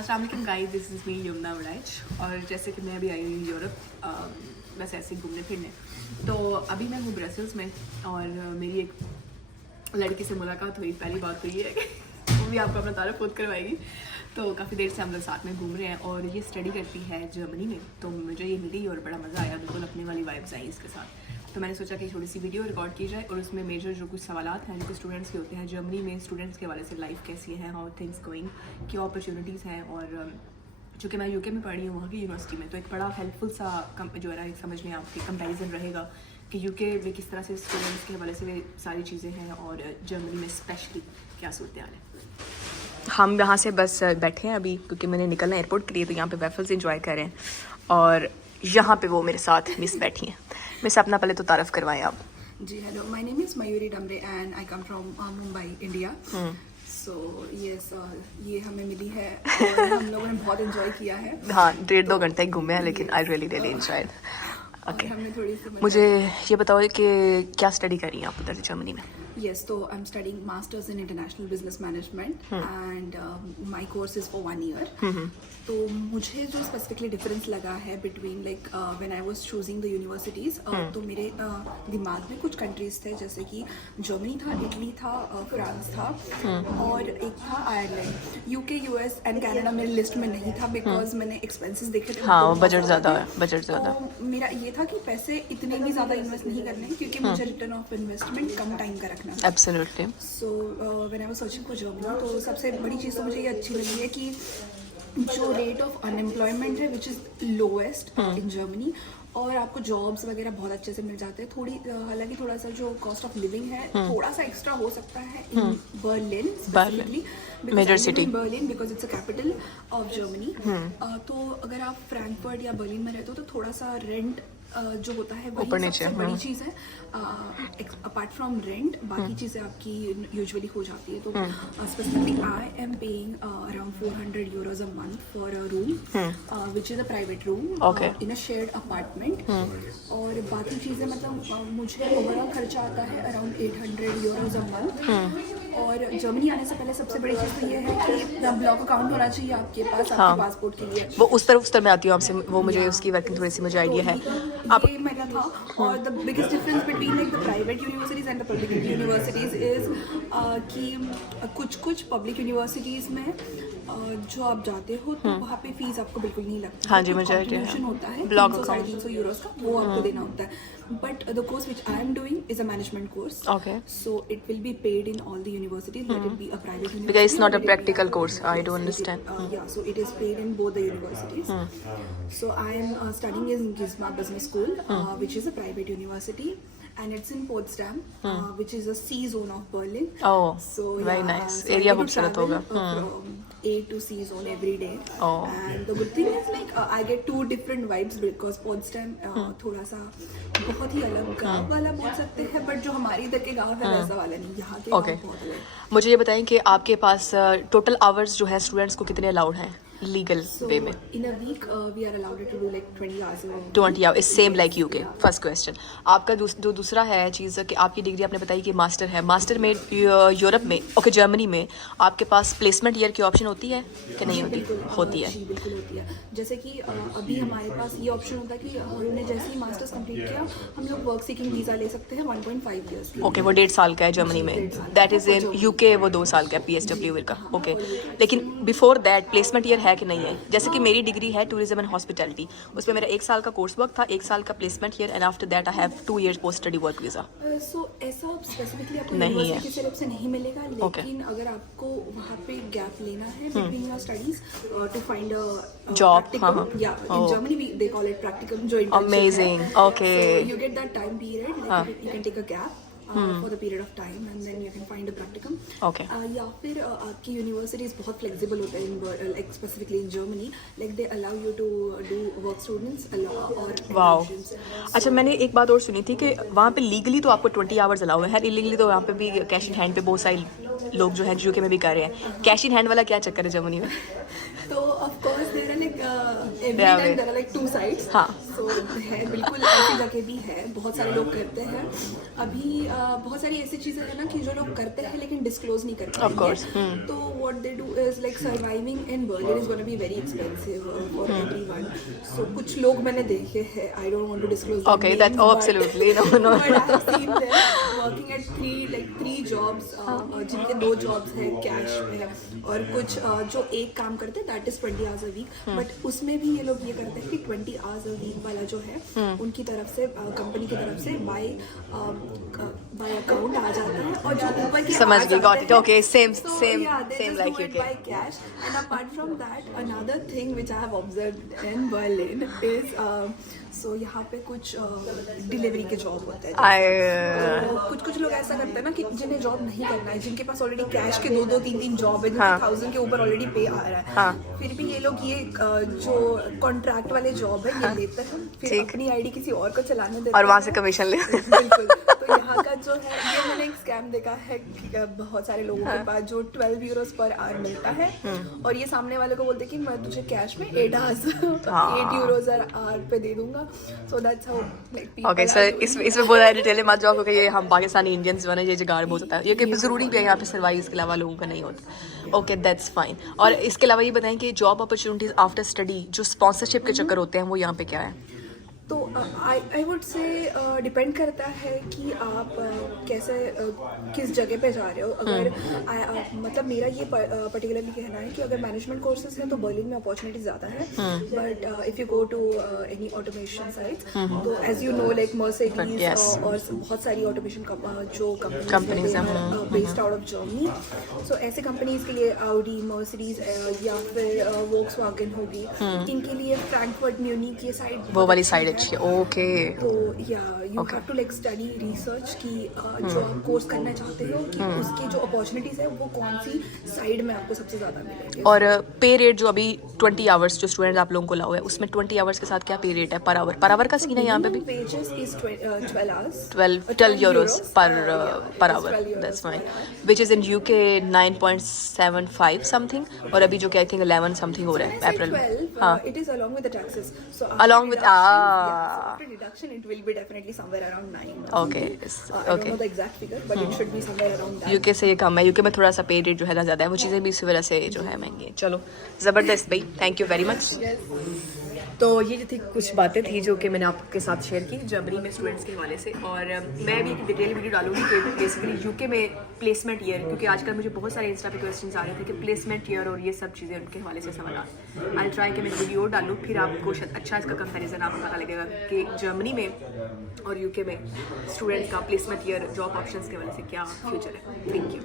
अस्सलाम वालेकुम guys, this is me Yamuna Waraich. और जैसे कि मैं अभी आई हुई यूरोप बस ऐसे ही घूमने फिरने। तो अभी मैं हूँ ब्रसल्स में और मेरी एक लड़की से मुलाकात हुई, पहली बात हुई है वो भी आपको अपना तारुफ खुद करवाएगी। तो काफ़ी देर से हम लोग साथ में घूम रहे हैं और ये स्टडी करती है जर्मनी में। तो मुझे ये मिली और बड़ा मज़ा आया, बिल्कुल अपने वाली वाइब्स आई इसके साथ। तो मैंने सोचा कि थोड़ी सी वीडियो रिकॉर्ड की जाए और उसमें मेजर जो कुछ सवालात हैं जो स्टूडेंट्स के होते हैं जर्मनी में, स्टूडेंट्स के हवाले से लाइफ कैसी है, हाउ थिंग्स गोइंग, क्या अपॉर्चुनिटीज़ हैं। और चूँकि मैं यूके में पढ़ रही हूँ वहाँ की यूनिवर्सिटी में, तो एक बड़ा हेल्पफुल सा जो है ना, एक समझने आपके कंपैरिजन रहेगा कि यूके में किस तरह से स्टूडेंट्स के हवाले से वे सारी चीज़ें हैं और जर्मनी में स्पेशली क्या सूरत हाल है। हम यहाँ से बस बैठे हैं अभी क्योंकि मैंने निकलना एयरपोर्ट के लिए, तो यहाँ पे वेफल्स एंजॉय कर रहे हैं और यहाँ पे वो मेरे साथ मिस बैठी हैं। मिस अपना पहले तो तारफ़ करवाएं आप। जी hello, my name is Mayuri Damre and I come from Mumbai, India. So yes, ये हमें मिली है और हम लोगों ने बहुत एंजॉय किया है। हाँ, 1.5-2 घंटे ही घूमे हैं लेकिन आई रियली एंजॉयड। ओके, हमने थोड़ी सी मुझे ये बताओ कि क्या स्टडी कर रही हैं आप उधर जर्मनी में? Yes, so I'm studying Masters in International Business Management and my course is for 1 year. तो मुझे जो स्पेसिफिकली डिफरेंस लगा है between like when I was choosing the universities, तो मेरे दिमाग में कुछ कंट्रीज थे जैसे कि जर्मनी था, इटली था, फ्रांस था और एक था Ireland. UK, US and Canada मेरी लिस्ट में नहीं था बिकॉज मैंने एक्सपेंसेस देखे थे। हाँ, बजट ज़्यादा है, बजट ज़्यादा। तो मेरा ये था कि पैसे इतने भी ज़्यादा इन्वेस्ट नहीं करने हैं क्योंकि मुझे return of investment come time का रखना था। Absolutely. So when I was searching for Germany, तो सबसे बड़ी चीज़ तो मुझे ये अच्छी लगी है कि जो रेट ऑफ अनएम्प्लॉयमेंट है which is lowest in Germany, और आपको जॉब्स वगैरह बहुत अच्छे से मिल जाते हैं। थोड़ी हालांकि थोड़ा सा जो कॉस्ट ऑफ लिविंग है थोड़ा सा एक्स्ट्रा हो सकता है in Berlin specifically, major city Berlin because it's a capital of Germany. तो अगर आप फ्रैंकफर्ट या बर्लिन में रहते हो तो थोड़ा सा रेंट जो होता है वही सबसे बड़ी चीज़ है। अपार्ट फ्रॉम रेंट बाकी चीज़ें आपकी यूजुअली हो जाती है। तो specifically I am paying around 400 euros a month for a room which is a private room in a shared apartment. और बाकी चीज़ें मतलब मुझे ओवरऑल खर्चा आता है अराउंड 800 euros a month। और जर्मनी आने से पहले सबसे बड़ी चीज़ तो ये है कि ब्लॉक अकाउंट होना चाहिए आपके पास, आपके पासपोर्ट के लिए। वो उस तरफ मैं आती हूँ आपसे, वो मुझे उसकी वर्किंग थोड़ी सी मुझे आइडिया है। ये मेरा था। और the biggest difference between like the private universities and the public universities is कि कुछ पब्लिक यूनिवर्सिटीज़ में जो आप जाते हो तो वहाँ पे फीस आपको बिल्कुल नहीं लगती। हाँ जी, मुझे कंट्रीब्यूशन होता है ब्लॉक 300-350 euros का, वो आपको देना होता है। But the course which I am doing is a management course, so it will be paid in all the universities, let it be a private university because it's not a practical course. I don't understand. Yeah, so it is paid in both the universities. So I am studying in Gisma Business School, which is a private university, and it's in Potsdam, which is a C zone of Berlin. Oh, so very nice. So Area I खूबसूरत होगा. from A to C zone every day. Oh. And the good thing is like I get two different vibes because Potsdam थोड़ा सा बहुत ही अलग गाँव वाला बोल सकते हैं, बट जो हमारे इधर के गाँव है वैसा वाला नहीं, यहाँ के गाँव बहुत अलग है। मुझे ये बताएं कि आपके पास टोटल आवर्स जो है स्टूडेंट्स को कितने अलाउड हैं लीगल वे में? In a week we are allowed to do like 20 hours. 20 hours, same like UK. First question आपका जो दूसरा है चीज़ कि आपकी डिग्री आपने बताई कि मास्टर है, मास्टर में यूरोप में, ओके जर्मनी में आपके पास प्लेसमेंट ईयर की ऑप्शन होती है कि नहीं होती? होती है। जी बिल्कुल होती है। जैसे कि अभी हमारे पास ये ऑप्शन होता है कि हमने जैसे ही मास्टर्स कंप्लीट किया हम लोग वर्क सीकिंग वीज़ा ले सकते हैं 1.5 ईयर्स की। ओके, वो 1.5 साल का है जर्मनी में, दैट इज़ इन यूके वो 2 साल का है PSW का। ओके, लेकिन बिफोर दैट प्लेसमेंट ईयर है कि नहीं है? जैसे कि मेरी डिग्री है टूरिज्म एंड हॉस्पिटैलिटी, उसमें मेरा 1 साल का कोर्स वर्क था, 1 साल का placement year and after that I have 2 years post study work visa. So ऐसा स्पेसिफिकली आपको नहीं है, यूनिवर्सिटी की तरफ से नहीं मिलेगा, लेकिन अगर आपको वहाँ पे गैप लेना है between your studies to find a job, या in Germany they call it practicum, जो amazing. Okay, you get that time period, you can take a gap for the period of time and then you can find a practicum. Okay. या फिर आपकी universities बहुत flexible होता है like specifically in Germany, like they allow you to do work students और wow. अच्छा, मैंने एक बात और सुनी थी कि वहाँ पे लीगली तो आपको 20 आवर्स अलाउ है, इलीगली तो यहाँ पे भी कैश इन हैंड पे बहुत सारे लोग जो है यूके में भी कर रहे हैं। कैश इन हैंड वाला क्या चक्कर है जर्मनी में? तो of course there are like every Yeah, time there are like two sides. हाँ. सो है बिल्कुल ऐसी जगह भी है, बहुत सारे लोग करते हैं. अभी बहुत सारी ऐसी चीज़ें हैं ना कि जो लोग करते हैं लेकिन डिस्क्लोज नहीं करते. Of course. तो what they do is like surviving in Berlin is gonna be very expensive for everyone. So कुछ लोग मैंने देखे हैं, I don't want to disclose. Okay, that absolutely no. But I have seen them working at three jobs, जिनके 2 jobs है cash में, और कुछ जो एक काम करते हैं that is 20 hours a week. But उसमें भी ये लोग ये करते हैं कि 20 hours a week वाला जो है उनकी तरफ से कंपनी की तरफ से बाय अकाउंट आ जाता है, और जो ऊपर के समझ hours गई, got आते it. हैं, Okay, same so, same yeah, they same just like do it UK. by cash. And apart from that, another thing which I have observed in Berlin is so यहाँ पे कुछ delivery के job होते हैं. I कुछ लोग ऐसा करते हैं ना कि जिन्हें जॉब नहीं करना है, जिनके पास ऑलरेडी कैश के 2-3 जॉब है, हाँ. जिनके 1000 के ऊपर ऑलरेडी पे आ रहा है, हाँ. फिर भी ये लोग ये जो कॉन्ट्रैक्ट वाले जॉब है ये लेते हैं, फिर ठीक. अपनी आईडी किसी और को चलाने देते और वहाँ हैं. से कमीशन ले. बिल्कुल. तो यहाँ का जो है, ये मैंने एक स्कैम देखा है कि बहुत सारे लोगों के पास जो 12 euros पर आवर मिलता है, और ये सामने वाले को बोलते हैं कि मैं तुझे कैश में 8 euros आवर पे दे दूंगा. So that's how like okay sir, इसमें बोला है डिटेल मत जाओ, क्योंकि ये हम पाकिस्तानी इंडियंस जो है ना ये जुगाड़ बहुत होता है, ये कि ज़रूरी भी है यहाँ पे सर्वाइव, इसके अलावा लोगों का नहीं होता. Okay that's fine. और इसके अलावा ये बताएं कि जॉब अपॉर्चुनिटीज़ आफ्टर स्टडी जो स्पॉन्सरशिप के चक्कर होते हैं वो यहाँ पे क्या है? तो आई वुड से डिपेंड करता है कि आप कैसे किस जगह पे जा रहे हो. अगर मतलब मेरा ये पर्टिकुलरली कहना है कि अगर मैनेजमेंट कोर्सेज हैं तो बर्लिन में अपॉर्चुनिटी ज़्यादा है. But if you go to any automation sites, तो as you know like Mercedes और बहुत सारी ऑटोमेशन जो कंपनीज हैं based out of Germany. So ऐसे कंपनीज के लिए ऑडी, मर्सिडीज या फिर वोक्सवैगन होगी, इनके लिए फ्रैंकफर्ट, म्यूनिक, ये साइड, वो वाली साइड. ओके. तो या you have to like study research की जो आप कोर्स करना चाहते हो कि उसकी जो अपॉर्चुनिटीज है वो कौन सी साइड में आपको सबसे ज्यादा मिलेंगे. और पे रेट जो अभी 20 आवर्स जो स्टूडेंट्स आप लोगों को लाओ है उसमें 20 आवर्स के साथ क्या पे रेट है पर आवर का सीन है यहाँ पे भी? wages is 12 hours. 12 euros per hour. That's fine. Which is in UK 9.75 something, और अभी जो कि I think 11 something हो रहा है अप्रैल में. 12, हाँ. it is along with the taxes. So Along with- after deduction it will be definitely somewhere around 9. Okay. I don't know the exact figure, but it should be somewhere around that. UK से ये कम है. UK में थोड़ा सा पे rate जो है ना ज़्यादा है, वो चीज़ें भी इसी वजह से जो है महंगी है. चलो ज़बरदस्त भाई, थैंक यू वेरी मच. तो ये जो थी कुछ बातें थी जो कि मैंने आपके साथ शेयर की जर्मनी में स्टूडेंट्स के हवाले से. और मैं भी एक डिटेल वीडियो डालूंगी कि बेसिकली यूके में प्लेसमेंट ईयर, क्योंकि आजकल मुझे बहुत सारे इंस्टा पे क्वेश्चंस आ रहे थे कि प्लेसमेंट ईयर और ये सब चीज़ें उनके हवाले से सवाल. आई ट्राई कि मैं वीडियो डालूँ, फिर आपको शायद अच्छा इसका कंपैरिजन आपको पता लगेगा कि जर्मनी में और यूके में स्टूडेंट्स का प्लेसमेंट ईयर, जॉब ऑप्शंस के हवाले से क्या फ्यूचर है. Thank you.